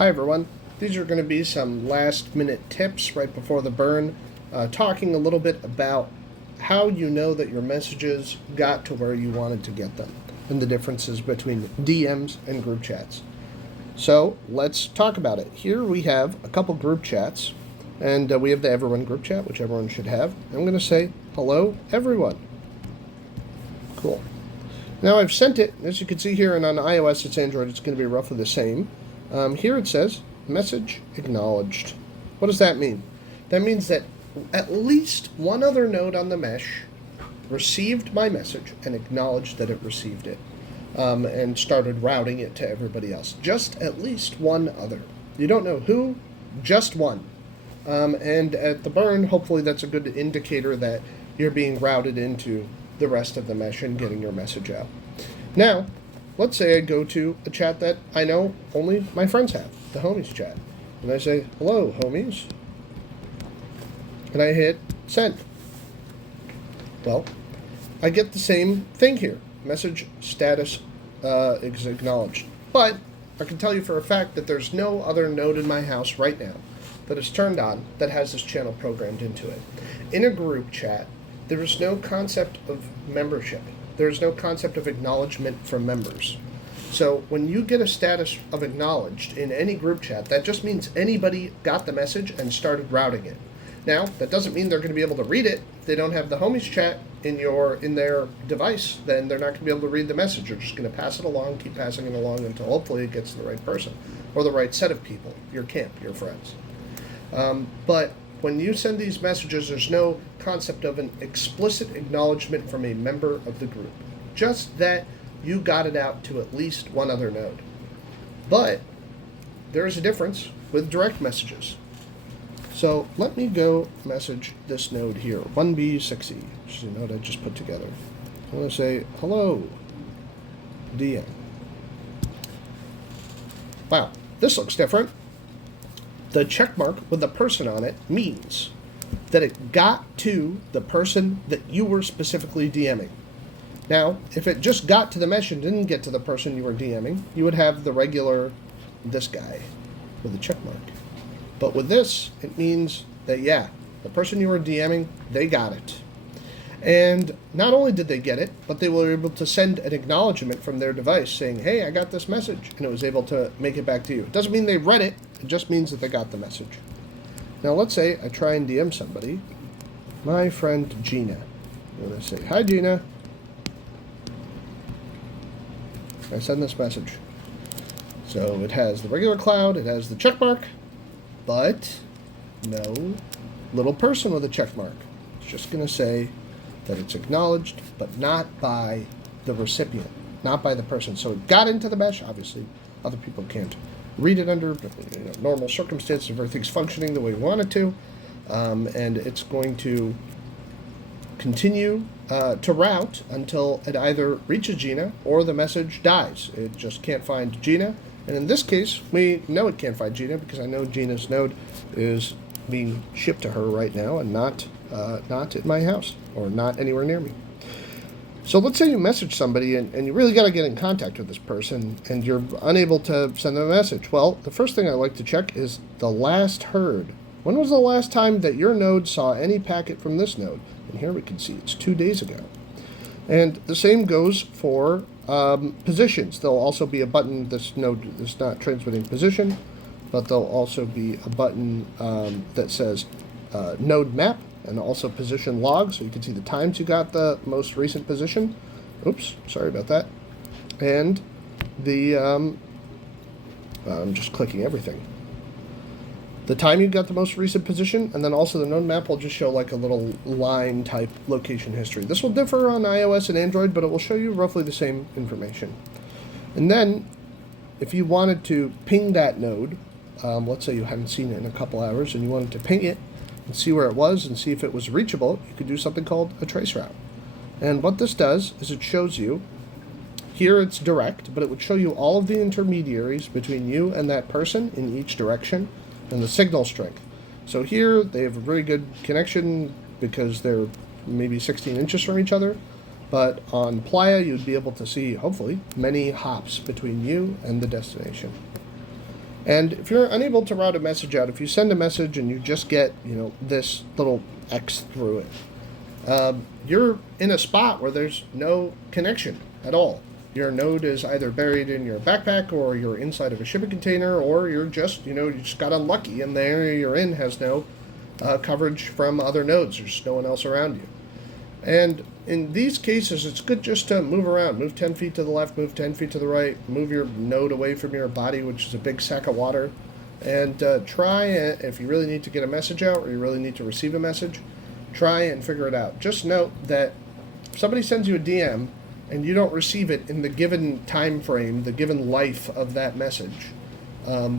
Hi everyone, these are going to be some last minute tips right before the burn, talking a little bit about how you know that your messages got to where you wanted to get them and the differences between DMs and group chats. So let's talk about it. Here we have a couple group chats, and we have the everyone group chat, which everyone should have. I'm going to say hello everyone. Cool. Now I've sent it, as you can see here, and on iOS it's Android, it's going to be roughly the same. Here it says, message acknowledged. What does that mean? That means that at least one other node on the mesh received my message and acknowledged that it received it, and started routing it to everybody else. Just at least one other. You don't know who, just one. And at the burn, hopefully that's a good indicator that you're being routed into the rest of the mesh and getting your message out. Now, let's say I go to a chat that I know only my friends have, the homies chat. And I say, hello, homies. And I hit send. Well, I get the same thing here. Message status is acknowledged. But I can tell you for a fact that there's no other node in my house right now that is turned on that has this channel programmed into it. In a group chat, there is no concept of membership. There is no concept of acknowledgement from members. So when you get a status of acknowledged in any group chat, that just means anybody got the message and started routing it. Now, that doesn't mean they're going to be able to read it. If they don't have the homies chat in their device, then they're not going to be able to read the message. You're just going to pass it along, keep passing it along until hopefully it gets to the right person or the right set of people, your camp, your friends. But when you send these messages, there's no concept of an explicit acknowledgement from a member of the group. Just that you got it out to at least one other node. But there is a difference with direct messages. So let me go message this node here, 1B6E, which is a node I just put together. I'm going to say, hello, DM. Wow, this looks different. The check mark with a person on it means that it got to the person that you were specifically DMing. Now, if it just got to the mesh and didn't get to the person you were DMing, you would have the regular, this guy with a check mark. But with this, it means that, yeah, the person you were DMing, they got it. And not only did they get it, but they were able to send an acknowledgement from their device saying, hey, I got this message, and it was able to make it back to you. It doesn't mean they read it, it just means that they got the message. Now let's say I try and DM somebody, my friend Gina. I'm going to say, hi Gina. I send this message. So it has the regular cloud, it has the check mark, but no little person with a check mark. It's just going to say that it's acknowledged, but not by the recipient, not by the person. So it got into the mesh. Obviously, other people can't read it under normal circumstances if everything's functioning the way we want it to, and it's going to continue to route until it either reaches Gina or the message dies. It just can't find Gina. And in this case, we know it can't find Gina because I know Gina's node is being shipped to her right now and not at my house or not anywhere near me. So let's say you message somebody and you really got to get in contact with this person and you're unable to send them a message. Well, the first thing I like to check is the last heard. When was the last time that your node saw any packet from this node? And here we can see it's 2 days ago. And the same goes for positions. There'll also be a button. This node is not transmitting position, but there'll also be a button that says node map and also position log, so you can see the times you got the most recent position. Oops, sorry about that. And the I'm just clicking everything. The time you got the most recent position, and then also the node map will just show like a little line type location history. This will differ on iOS and Android, but it will show you roughly the same information. And then if you wanted to ping that node, let's say you hadn't seen it in a couple hours and you wanted to ping it and see where it was and see if it was reachable, you could do something called a trace route. And what this does is it shows you, here it's direct, but it would show you all of the intermediaries between you and that person in each direction, and the signal strength. So here they have a very good connection because they're maybe 16 inches from each other, but on Playa you'd be able to see, hopefully, many hops between you and the destination. And if you're unable to route a message out, if you send a message and you just get, this little X through it, you're in a spot where there's no connection at all. Your node is either buried in your backpack, or you're inside of a shipping container, or you're just, you just got unlucky and the area you're in has no coverage from other nodes. There's no one else around you. And in these cases, it's good just to move around. Move 10 feet to the left, move 10 feet to the right, move your node away from your body, which is a big sack of water. And try, if you really need to get a message out or you really need to receive a message, try and figure it out. Just note that if somebody sends you a DM and you don't receive it in the given time frame, the given life of that message,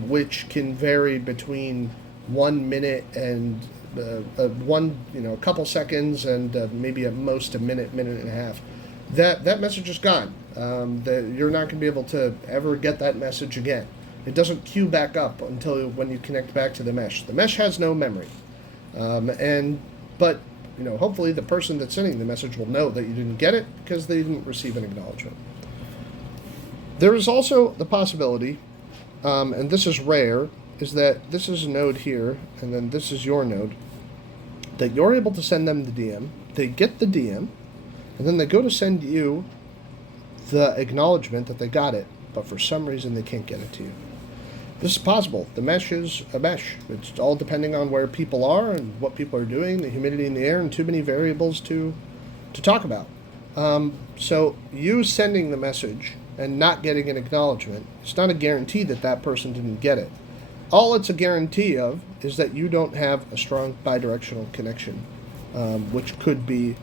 which can vary between 1 minute and a couple seconds, and maybe at most a minute, minute and a half, that message is gone. You're not going to be able to ever get that message again. It doesn't queue back up until when you connect back to the mesh. The mesh has no memory, but hopefully the person that's sending the message will know that you didn't get it because they didn't receive an acknowledgement. There is also the possibility, and this is rare, is that this is a node here, and then this is your node, that you're able to send them the DM, they get the DM, and then they go to send you the acknowledgement that they got it, but for some reason they can't get it to you. This is possible. The mesh is a mesh. It's all depending on where people are and what people are doing, the humidity in the air, and too many variables to talk about. So you sending the message and not getting an acknowledgement, it's not a guarantee that that person didn't get it. All it's a guarantee of is that you don't have a strong bidirectional connection, which could be,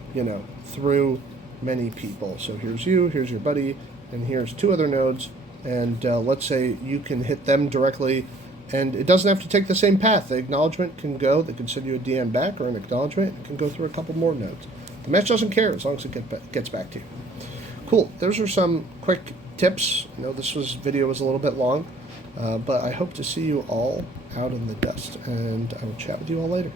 through many people. So here's you, here's your buddy, and here's 2 other nodes, and let's say you can hit them directly, and it doesn't have to take the same path. The acknowledgement can go, they can send you a DM back or an acknowledgement, it can go through a couple more nodes. The mesh doesn't care as long as it gets back to you. Cool, those are some quick tips. This video was a little bit long. But I hope to see you all out in the dust, and I will chat with you all later.